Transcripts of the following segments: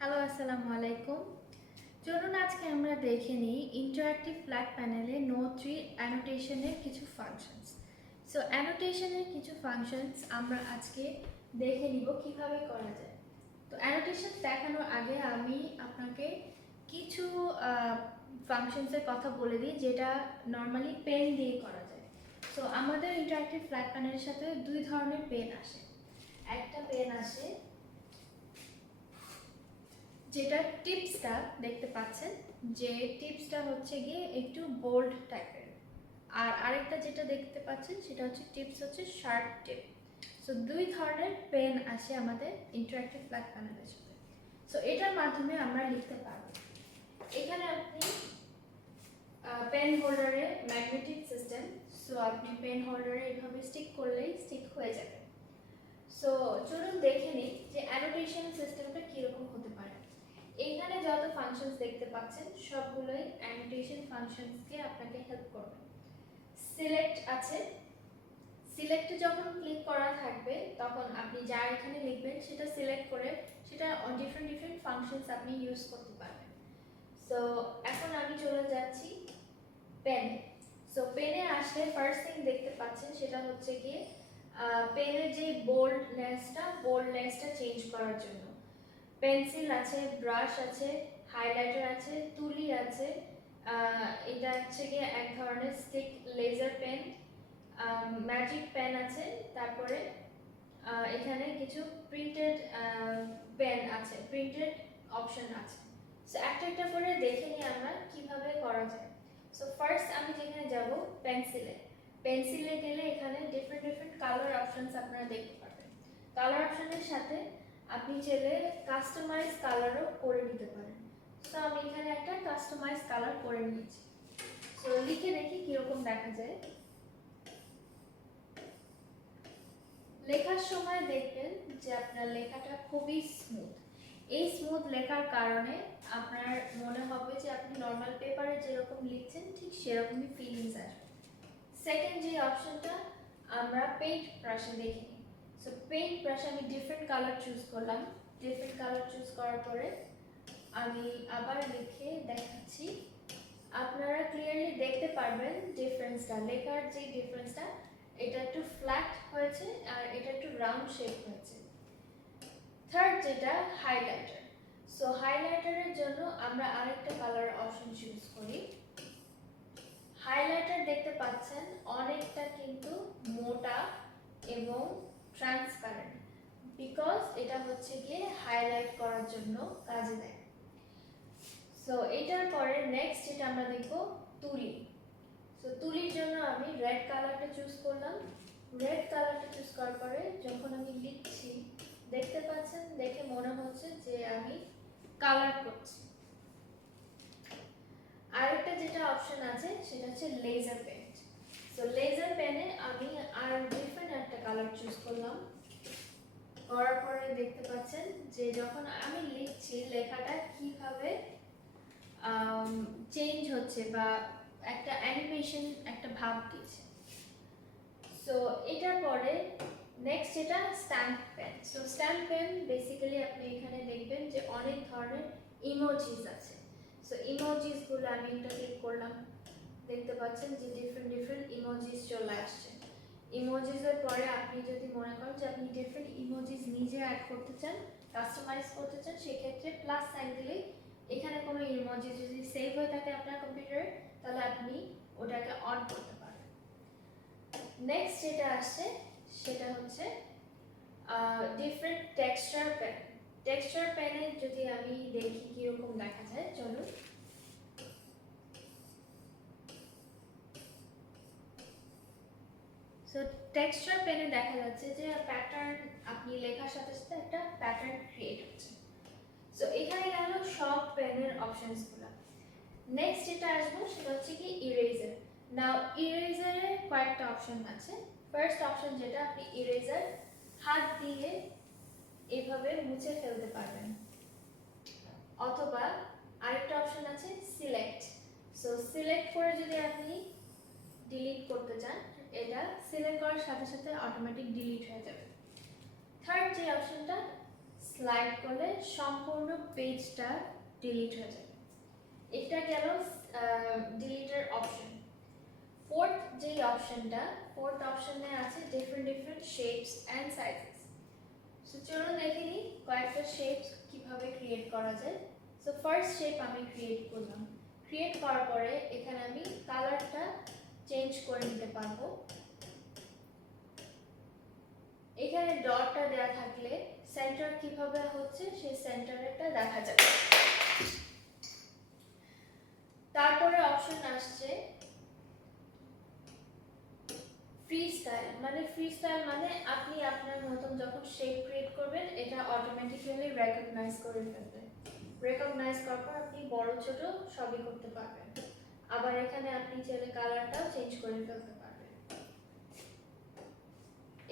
Hello, আসসালামু আলাইকুম। চলুন আজকে আমরা দেখে নিই ইন্টারঅ্যাক্টিভ ফ্ল্যাট প্যানেলে নোট 3 অ্যানোটেশনের কিছু ফাংশনস। সো অ্যানোটেশনের কিছু ফাংশনস আমরা আজকে দেখে নিব কিভাবে করা যায়। তো অ্যানোটেশন দেখানোর আগে আমি আপনাকে কিছু ফাংশনসের কথা বলে দিই যেটা নর্মালি পেন দিয়ে করা যায়। সো আমাদের ইন্টারঅ্যাক্টিভ ফ্ল্যাট প্যানেলের সাথে দুই ধরনের পেন আসে। একটা পেন আসে যেটা টিপসটা দেখতে পাচ্ছেন, যে টিপসটা হচ্ছে গিয়ে একটু বোল্ড টাইপের, আর আরেকটা যেটা দেখতে পাচ্ছেন সেটা হচ্ছে টিপস হচ্ছে শার্প টিপ। সো দুই ধরনের পেন আসে আমাদের ইন্টারঅ্যাক্টিভ ফ্ল্যাট প্যানেলের সাথে। সো এটার মাধ্যমে আমরা লিখতে পারবো। এখানে আপনি পেন হোল্ডারে ম্যাগনেটিক সিস্টেম, সো আপনি পেন হোল্ডারে এভাবে স্টিক করলেই স্টিক হয়ে যাবে। সো চলুন দেখে নিই যে অ্যানোটেশন সিস্টেমটা কীরকম হতে পারে। এখানে যত ফাংশনস দেখতে পাচ্ছেন সবগুলোই অ্যানোটেশন ফাংশনসকে আপনাকে হেল্প করবে। সিলেক্ট আছে, সিলেক্টে যখন ক্লিক করা থাকবে তখন আপনি যা এখানে লিখবেন সেটা সিলেক্ট করে সেটা ডিফারেন্ট ফাংশনস আপনি ইউজ করতে পারবেন। সো এখন আমি চলে যাচ্ছি পেন। সো পেনে আসলে ফার্স্ট থিং দেখতে পাচ্ছেন সেটা হচ্ছে গিয়ে পেনের যে বোল্ডনেসটা চেঞ্জ করার জন্য পেন্সিল আছে, ব্রাশ আছে, হাইলাইটার আছে, তুলি আছে, এটা হচ্ছে গিয়ে এক ধরনের stick laser pen, magic pen আছে, তারপরে এখানে কিছু প্রিন্টেড পেন আছে, প্রিন্টেড অপশন আছে। সো একটা একটা করে দেখে নিই আমরা কিভাবে করা যায়। সো ফার্স্ট আমি যেখানে যাব পেন্সিলে গেলে এখানে ডিফারেন্ট কালার অপশনস আপনারা দেখতে পাবেন। কালার অপশনের সাথে আপনি চাইলে কাস্টমাইজ কালারও করে নিতে পারেন। সো আমি এখানে একটা কাস্টমাইজ কালার করে নিয়েছি। সো লিখে দেখি কিরকম দেখা যায়। লেখার সময় দেখবেন যে আপনার লেখাটা খুবই স্মুথ। এই স্মুথ লেখার কারণে আপনার মনে হবে যে আপনি নর্মাল পেপারে যেরকম লিখছেন ঠিক সেরকমই ফিলিংস আসবে। সেকেন্ড যে অপশনটা আমরা পেইন্ট ব্রাশে দেখি। সো পেইন্ট ব্রাশে আমি ডিফারেন্ট কালার চুজ করলাম। ডিফারেন্ট কালার চুজ করার পরে আমি আবার লিখে দেখাচ্ছি। আপনারা ক্লিয়ারলি দেখতে পারবেন ডিফারেন্সটা, লেখার যে ডিফারেন্সটা, এটা একটু ফ্ল্যাট হয়েছে আর এটা একটু রাউন্ড শেপ হয়েছে। থার্ড যেটা হাইলাইটার। সো হাইলাইটারের জন্য আমরা আরেকটা কালার অপশন চুজ করি। হাইলাইটার দেখতে পাচ্ছেন অনেকটা কিন্তু মোটা এবং ট্রান্সপারেন্ট, বিকজ এটা হচ্ছে গিয়ে হাইলাইট করার জন্য কাজে দেয়। সো এটার পরে নেক্সট যেটা আমরা দেখব তুলি। সো তুলির জন্য আমি রেড কালারটা চুজ করলাম। রেড কালারটা চুজ করার পরে যখন আমি লিখছি দেখতে পাচ্ছেন, দেখে মনে হচ্ছে যে আমি কালার করছি। আরেকটা যেটা অপশন আছে সেটা হচ্ছে লেজার পেন্ট। সো লেজার পেনে আমি আর ডিফারেন্ট একটা কালার চুজ করলাম। করার পরে দেখতে পাচ্ছেন যে যখন আমি লিখছি লেখাটা কিভাবে চেঞ্জ হচ্ছে বা একটা অ্যানিমেশন, একটা ভাব দিচ্ছে। সো এটার পরে নেক্সট যেটা stamp pen. So stamp pen basically আপনি এখানে দেখবেন যে অনেক ধরনের ইমোজিস আছে। সো ইমোজিসগুলো আমি এটা ক্লিক করলাম, দেখতে পাচ্ছেন যে ডিফারেন্ট ইমোজিস চলে আসছে। ইমোজিসের পরে আপনি যদি মনে করেন যে আপনি ডিফারেন্ট ইমোজিস নিজে অ্যাড করতে চান, কাস্টমাইজ করতে চান, সেক্ষেত্রে প্লাস সাইন দিলে এখানে কোনো ইমোজি যদি সেভ হয়ে থাকে আপনার কম্পিউটারে তাহলে আপনি ওটাকে অন করতে পারেন। নেক্সট যেটা আসছে সেটা হচ্ছে ডিফারেন্ট টেক্সচার পেন। টেক্সচার পেনে যদি আমি দেখি কিরকম দেখা যায়, চলুন। সো টেক্সচার পেনে দেখা যাচ্ছে যে প্যাটার্ন, আপনি লেখার সাথে সাথে একটা প্যাটার্ন ক্রিয়েট হচ্ছে। সো এখানে গেল সব পেনের অপশনসগুলো। নেক্সট যেটা আসবো সেটা হচ্ছে কি ইরেজার। নাও ইরেজারে কয়েকটা অপশন আছে। ফার্স্ট অপশন যেটা, আপনি ইরেজার হাত দিয়ে এভাবে মুছে ফেলতে পারবেন, অথবা আরেকটা অপশন আছে সিলেক্ট। সো সিলেক্ট করে যদি আপনি ডিলিট করতে চান, এটা সিলেক্ট করার সাথে সাথে অটোমেটিক ডিলিট হয়ে যাবে। থার্ড যে অপশনটা স্লাইড করলে সম্পূর্ণ পেজটা ডিলিট হয়ে যাবে। এটা গেল ডিলিটের অপশন। ফোর্থ অপশনে আছে different shapes and sizes. So চলুন দেখে নিই কয়েকটা শেপস কিভাবে ক্রিয়েট করা যায়। সো ফার্স্ট শেপ আমি ক্রিয়েট করলাম। ক্রিয়েট করার পরে এখানে আমি কালারটা চেঞ্জ করে নিতে পারবো। এখানে ডটটা দেওয়া থাকলে সেন্টার কিভাবে হচ্ছে সেই সেন্টারটা দেখা যাবে। তারপরে অপশন আসছে ফ্রি স্টাইল মানে আপনি আপনার মতন যখন শেপ ক্রিয়েট করবেন এটা অটোমেটিক্যালি রেকগনাইজ করে ফেলবে। রেকগনাইজ করার পর আপনি বড় ছোট সবই করতে পারবেন। আবার এখানে আপনি চাইলে কালারটাও চেঞ্জ করে ফেলতে পারবেন।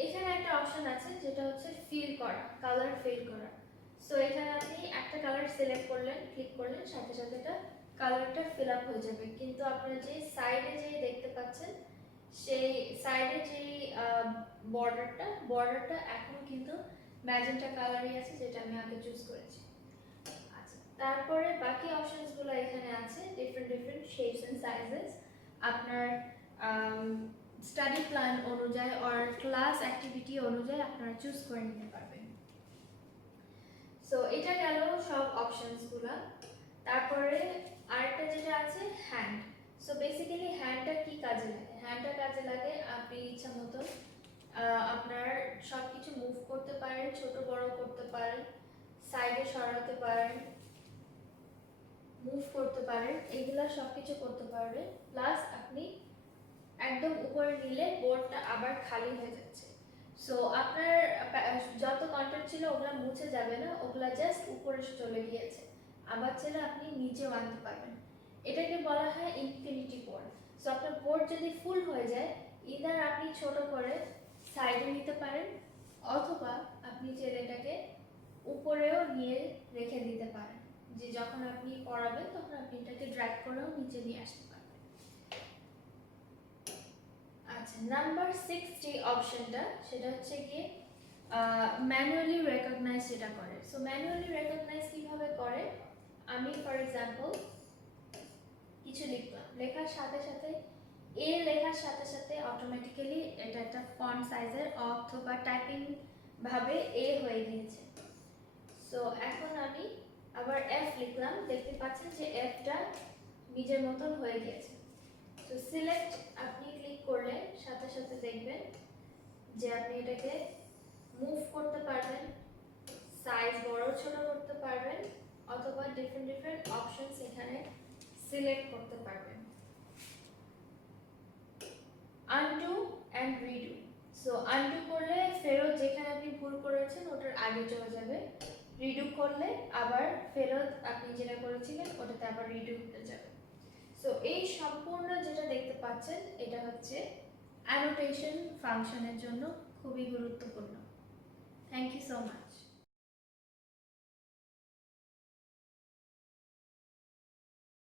এখানে একটা অপশন আছে যেটা হচ্ছে ফিল করা, কালার ফিল করা। সো এখানে আপনি একটা কালার সিলেক্ট করলেন, ক্লিক করলেন, সাথে সাথে এটা কালারটা ফিল আপ হয়ে যাবে। কিন্তু আপনারা যে সাইডে যে দেখতে পাচ্ছেন সেই সাইডে যে বর্ডারটা এখন কিন্তু ম্যাজেন্টা কালারই আছে, যেটা আমি আগে চুজ করেছি। আচ্ছা, তারপরে বাকি অপশনসগুলো এখানে আছে ডিফারেন্ট শেপস এন্ড সাইজেস। আপনার স্টাডি প্ল্যান অনুযায়ী আর ক্লাস অ্যাক্টিভিটি অনুযায়ী আপনারা চুজ করে নিতে পারবেন। সো এটা গেল সব অপশনসগুলো। তারপরে আরেকটা যেটা আছে হ্যান্ড। সো বেসিক্যালি হ্যান্ডটা কি কাজে লাগে? হ্যান্ডটা কাজে লাগে আপনি ইচ্ছা মতো আপনার সব কিছু মুভ করতে পারেন, ছোট বড় করতে পারেন, সাইডে সরাতে পারেন, মুভ করতে পারেন, এগুলা সব কিছু করতে পারবেন। প্লাস আপনি একদম উপরে নিলে বোর্ডটা আবার খালি হয়ে যাচ্ছে। সো আপনার যত কন্টেন্ট ছিল ওগুলা মুছে যাবে না, ওগুলা জাস্ট উপরে চলে গিয়েছে। আবার চাইলে আপনি নিচেও আনতে পারবেন। এটাকে বলা হয় ইনফিনিটি বোর্ড। সো আপনার বোর্ড যদি ফুল হয়ে যায়, ইদার আপনি ছোট করে সাইডে নিতে পারেন, অথবা আপনি চাইলে এটাকে উপরেও নিয়ে রেখে দিতে পারেন, যে যখন আপনি পড়াবেন তখন আপনি এটাকে ড্র্যাগ করেও নিচে নিয়ে আসতে পারবেন। আচ্ছা, নাম্বার 6 যে অপশনটা সেটা হচ্ছে গিয়ে ম্যানুয়ালি রেকগনাইজ যেটা করে। সো ম্যানুয়ালি রেকগনাইজ কিভাবে করে? আমি ফর এক্সাম্পল কিছু লিখলাম, লেখার সাথে সাথে লেখার সাথে সাথে অটোমেটিক্যালি এটা একটা ফন্ট সাইজের অথবা টাইপিং ভাবে হয়ে গিয়েছে। সো এখন আমি আবার এফ লিখলাম, দেখতে পাচ্ছেন যে এফটা নিজের মতন হয়ে গিয়েছে। সো সিলেক্ট আপনি ক্লিক করলে সাথে সাথে দেখবেন যে আপনি এটাকে মুভ করতে পারবেন, সাইজ বড় ছোট করতে পারবেন, অথবা ডিফারেন্ট অপশনস এখানে সিলেক্ট করতে পারবেন। Undo and redo. So undo করলে ফেরত যেখানে আপনি ভুল করেছেন ওটার আগে চলে যাবে, রিডু করলে আবার ফেরত আপনি যেটা করেছিলেন ওটাতে আবার রিডু হতে যাবে। সো এই সম্পূর্ণ যেটা দেখতে পাচ্ছেন এটা হচ্ছে অ্যানোটেশন ফাংশনের জন্য খুবই গুরুত্বপূর্ণ। Thank you so much.